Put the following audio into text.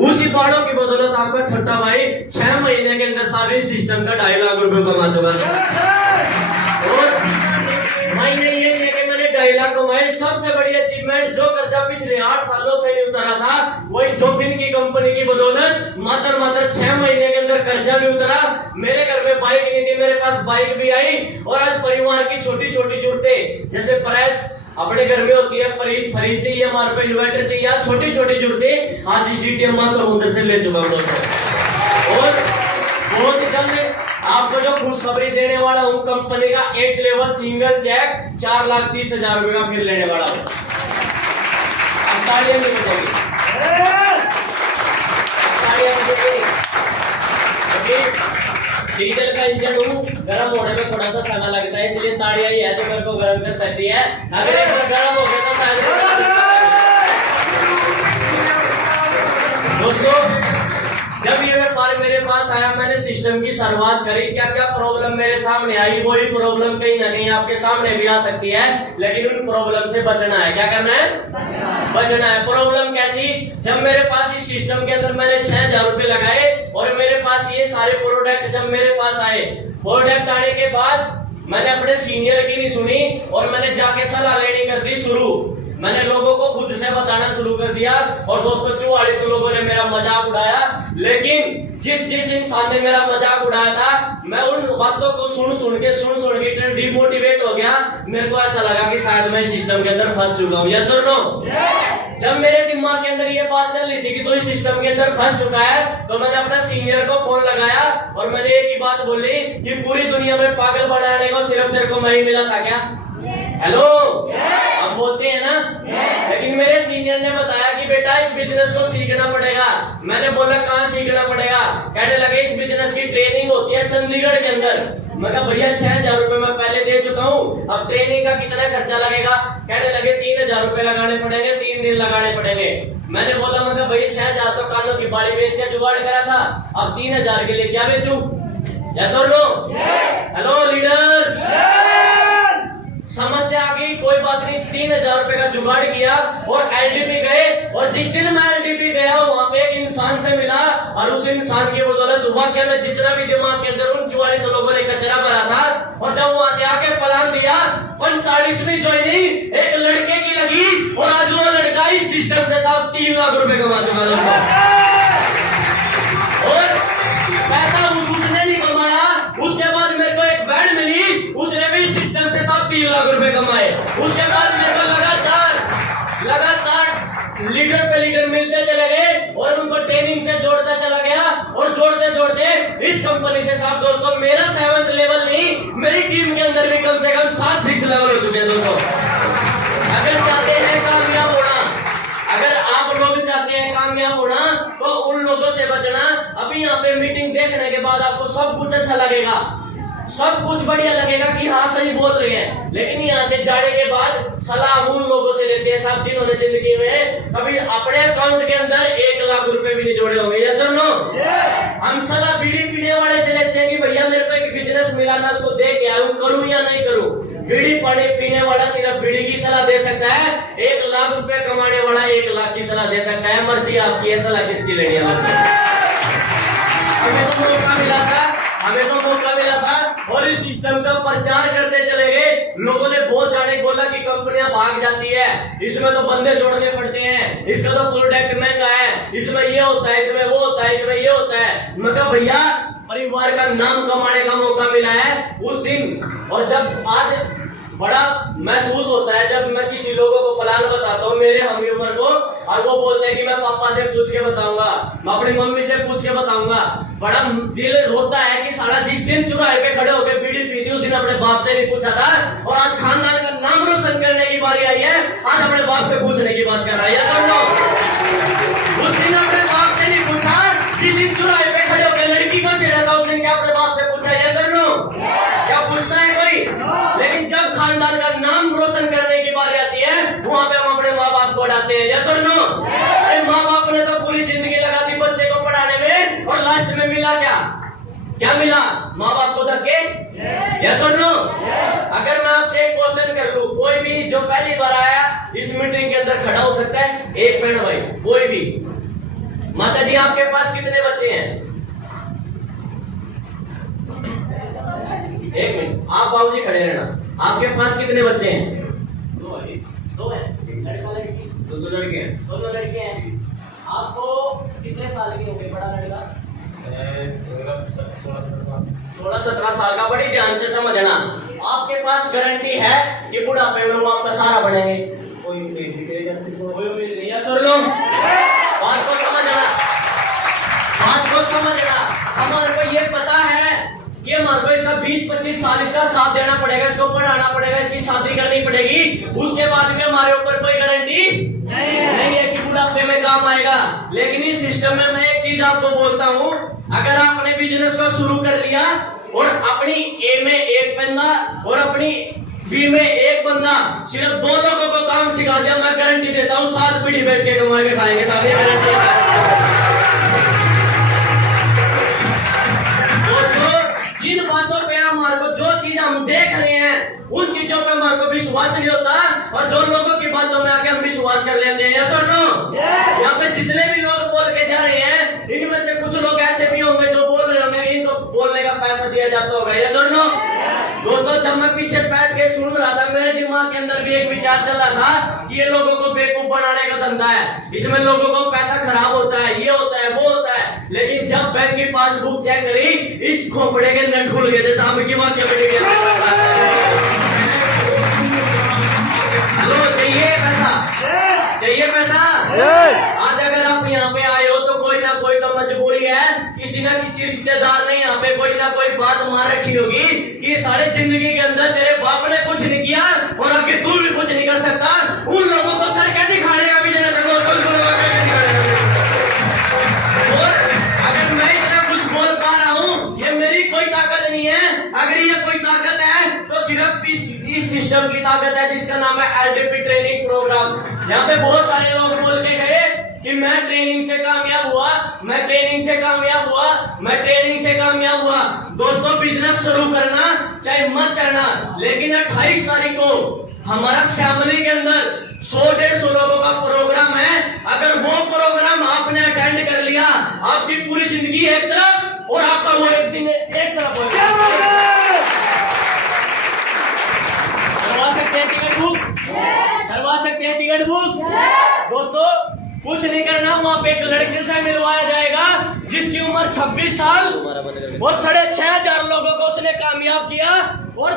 उसी पहाड़ों की बदौलत आपका छोटा भाई 6 महीने के अंदर सर्विस सिस्टम का 2.5 लाख रुपए कमा चुका है। और महीने ये नहीं कि मैंने 2.5 लाख कमाए। सबसे बड़ी अचीवमेंट, जो कर्जा पिछले 8 सालों से नहीं उतरा था, वो इस डॉल्फिन की कंपनी की बदौलत मात्र 6 महीने के अंदर कर्जा भी उतरा। मेरे घर में बाइक नहीं थी, मेरे पास बाइक भी आई। और आज परिवार की छोटी छोटी जरूरतें, जैसे प्रेस अपने घर में होती है, फ्रिज चाहिए, हमारे पे इन्वर्टर चाहिए, छोटी छोटी जरूरतें आज इस डीटीएम मां समुद्र से ले चुका हूं दोस्तों। और बहुत ही जल्द आपको जो खुशखबरी देने वाला हूं, कंपनी का 8 लेवल सिंगल चेक 4,30,000 रुपए का फिर लेने वाला हूं। अब तालियां नहीं बजेगी, तालियां बजेगी। डीजल का इंजन हूँ, गर्म होने में थोड़ा सा समय लगता है, इसलिए ताड़ियां ही है जो मेरे को गर्म कर सकती है। अगर एक बार गर्म हो गया तो शायद दोस्तों, जब ये व्यापार मेरे पास आया, मैंने सिस्टम की शुरुआत करी। क्या क्या प्रॉब्लम मेरे सामने आई, वही प्रॉब्लम कहीं ना कहीं आपके सामने भी आ सकती है, लेकिन उन प्रॉब्लम से बचना है। क्या करना है? बचना है। प्रॉब्लम कैसी? जब मेरे पास इस सिस्टम के अंदर मैंने 6,000 रुपए लगाए और मेरे पास ये सारे प्रोडक्ट जब मेरे पास आए, प्रोडक्ट आने के बाद मैंने अपने सीनियर की नहीं सुनी और मैंने जाके सलाह लेनी कर दी शुरू। मैंने लोगों को खुद से बताना शुरू कर दिया और दोस्तों 44 लोगों ने मेरा मजाक उड़ाया, लेकिन जिस इंसान ने मेरा मजाक उड़ाया था, मैं उन बातों को सुन के डिमोटिवेट हो गया। मेरे को ऐसा लगा कि शायद मैं सिस्टम के अंदर फंस चुका हूँ। यस और नो? जब मेरे दिमाग के अंदर ये बात चल रही थी कि तो इस सिस्टम के अंदर फंस चुका है, तो मैंने अपना सीनियर को फोन लगाया और मैंने एक ही बात बोली कि पूरी दुनिया में पागल बनाने को सिर्फ तेरे को मैं ही मिला था क्या? हेलो, हम बोलते हैं ना। लेकिन मेरे सीनियर ने बताया कि बेटा इस बिजनेस को सीखना पड़ेगा। मैंने बोला कहाँ सीखना पड़ेगा? कहने लगे इस बिजनेस की ट्रेनिंग होती है चंडीगढ़ के अंदर। मैं कहा भैया 6,000 रुपए मैं पहले दे चुका हूँ, अब ट्रेनिंग का कितना खर्चा लगेगा? कहने लगे 3,000 रुपए लगाने पड़ेंगे, 3 दिन लगाने पड़ेंगे। मैंने बोला मैं भैया 6,000 तो कानों की बाड़ी बेच के जुगाड़ करा था, अब 3,000 के लिए क्या बेचूं? यस और नो? हेलो लीडर, समस्या आ गई, कोई बात नहीं। 3,000 रुपए का जुगाड़ किया और एलडीपी गए। और जिस दिन मैं एलडीपी गया, वहां पे एक इंसान से मिला और उस इंसान की बदौलत वाकई में जितना भी दिमाग के अंदर उन 44 लोगों ने कचरा भरा था, और जब वहां से आके प्लान दिया, 45वीं ज्वाइनिंग एक लड़के की लगी और आज वो लड़का इस सिस्टम से साहब 3 लाख रुपए कमा चुका है। और पैसा उसने नहीं कमाया, उसके बाद मेरे को एक बैंड मिली, उसने भी सिस्टम से साहब 3 लाख रुपए कमाए। उसके बाद मेरे को लगातार लीडर पे लीडर मिलते चले गए और उनको ट्रेनिंग से जोड़ता चला गया। और जोड़ते इस कंपनी से साहब दोस्तों मेरा 7th लेवल नहीं, मेरी टीम के अंदर भी कम से कम 7 6 लेवल हो चुके हैं दोस्तों। अगर चाहते हैं कामयाब होना, अगर आप लोग चाहते हैं कामयाब होना, तो उन लोगों से बचना। अभी यहाँ पे मीटिंग देखने के बाद आपको सब कुछ अच्छा लगेगा, सब कुछ बढ़िया लगेगा कि हाँ सही बोल रहे हैं, लेकिन यहाँ से जाने के बाद सलाह उन लोगों से लेते हैं साहब जिन्होंने जिंदगी में कभी अपने अकाउंट के अंदर 1 लाख रुपए भी नहीं जोड़े होंगे। यस और नो? हम सलाह बीड़ी पीने वाले से लेते हैं कि भैया मेरे को एक बिजनेस मिला, मैं उसको दे के आऊं, करूं या नहीं करूं। बीड़ी पीने वाला सिर्फ बीड़ी की सलाह दे सकता है, 1 लाख रुपए कमाने वाला 1 लाख की सलाह दे सकता है। मर्जी आपकी है, सलाह किसकी लेनी है? हमें तो मौका मिला था और इस सिस्टम का प्रचार करते चले गए। लोगों ने बहुत जाने बोला कि कंपनियां भाग जाती है, इसमें तो बंदे जोड़ने पड़ते हैं, इसका तो प्रोडक्ट महंगा है, इसमें ये होता है, इसमें वो होता है, इसमें ये होता है। मैं कहा भैया परिवार का नाम कमाने का मौका मिला है उस दिन। और जब आज बड़ा महसूस होता है जब मैं किसी लोगों को प्लान बताता हूँ, मेरे हम उम्र को, और वो बोलते हैं कि मैं पापा से पूछ के बताऊंगा, मैं अपनी मम्मी से पूछ के बताऊंगा। बड़ा दिल रोता है कि साला जिस दिन चौराहे पे खड़े होकर बीड़ी पीती उस दिन अपने बाप से नहीं पूछा था, और आज खानदान का नाम रोशन करने की बारी आई है, आज अपने बाप से पूछने की बात कर रहा है। उस दिन अपने बाप से नहीं पूछा, जिस दिन चौराहे पे खड़े होकर लड़की को छेड़ा था उस दिन क्या अपने बाप से पूछा? यस और नो? क्या पूछना है कोई? लेकिन जब खानदान का नाम रोशन करने की बारी आती है, वहां पे हम अपने माँ बाप को डांटते हैं। यस और नो? अरे माँ बाप ने तो पूरी जिंदगी लगा दी बच्चे को पढ़ाने में, और लास्ट में मिला क्या मिला? माँ बाप को धक्के। यस और नो? अगर मैं आपसे एक क्वेश्चन कर लूं, कोई भी जो पहली बार आया इस मीटिंग के अंदर खड़ा हो सकता है? एक मिनट भाई, कोई भी माता जी आपके पास कितने बच्चे हैं? एक मिनट, आप बाबूजी खड़े रहना। आपके पास कितने बच्चे हैं? दो है। लड़का लड़की? दोनों लड़के हैं। दोनों लड़के हैं। आपको कितने साल की होंगे बड़ा लड़का? 16-17 साल का। बड़ी ध्यान से समझना, आपके पास गारंटी है कि बुढ़ापे में वो आपका सहारा बनेंगे? कोई उम्मीद नहीं है। सुन लो, बात को समझना, बात को समझना। हमारे को ये पता है कि हमारे को इसका 20-25 साल इसका साथ देना पड़ेगा, इसको पढ़ाना पड़ेगा, इसकी शादी करनी पड़ेगी। उसके बाद भी हमारे ऊपर कोई गारंटी नहीं है कि बुढ़ापे में काम आएगा। लेकिन इस सिस्टम में मैं एक चीज आपको बोलता हूँ, अगर आपने बिजनेस को शुरू कर लिया और अपनी ए में एक बंदा और अपनी बी में एक बंदा, सिर्फ 2 लोगों को काम सिखा दिया, मैं गारंटी देता हूँ 7 पीढ़ी बैठ के कमा के खाएंगे साहब, ये गारंटी। जिन बातों पे हमारे को, जो चीज हम देख रहे हैं उन चीजों पे हमारे को विश्वास नहीं होता, और जो लोगों की बातों में आके हम विश्वास कर लेते हैं। यस और नो? यहाँ पे जितने भी लोग बोल के जा रहे हैं, इनमें से कुछ लोग ऐसे भी होंगे जो बोल रहे होंगे, इनको बोलने का पैसा दिया जाता होगा। यस और नो? दोस्तों, जब मैं पीछे बैठ के सुन रहा था, मेरे दिमाग के अंदर भी एक विचार चल रहा था कि ये लोगों को बेवकूफ बनाने का धंधा है, इसमें लोगों को पैसा खराब होता है, ये होता है, वो होता है। लेकिन जब बैंक की पासबुक चेक करी, इस खोपड़े के नट खुल गए थे साहब की बात। हेलो, चाहिए पैसा? चाहिए पैसा? आज अगर आप यहाँ पे आए हो तो कोई ना कोई तो मजबूरी है, किसी ना किसी रिश्तेदार ने यहाँ पे कोई ना कोई बात मार रखी होगी कि सारे जिंदगी के अंदर तेरे बाप ने कुछ नहीं किया और आगे तू भी कुछ नहीं कर सकता। उन लोगों को करके दिखाएगा बिजनेस। और अगर मैं इतना कुछ बोल पा रहा हूँ, ये मेरी कोई ताकत नहीं है। अगर ये कोई ताकत है तो सिर्फ इस सिस्टम की ताकत है, जिसका नाम है एलडीपी ट्रेनिंग प्रोग्राम। यहाँ पे बहुत सारे लोग बोल के गए कि मैं ट्रेनिंग से कामयाब हुआ, मैं ट्रेनिंग से कामयाब हुआ, मैं ट्रेनिंग से कामयाब हुआ। दोस्तों, बिजनेस शुरू करना चाहे मत करना, लेकिन 28 तारीख को हमारा श्यामली के अंदर 100-150 लोगों का प्रोग्राम है। अगर वो प्रोग्राम आपने अटेंड कर लिया, आपकी पूरी जिंदगी एक तरफ और आपका वो एक दिन एक तरफ हो जाएगा। करवा सकते हैं टिकट बुक? करवा सकते हैं टिकट बुक? दोस्तों, कुछ नहीं करना, वहाँ पे एक लड़के से मिलवाया जाएगा जिसकी उम्र 26 साल और 6500 लोगों को उसने कामयाब किया और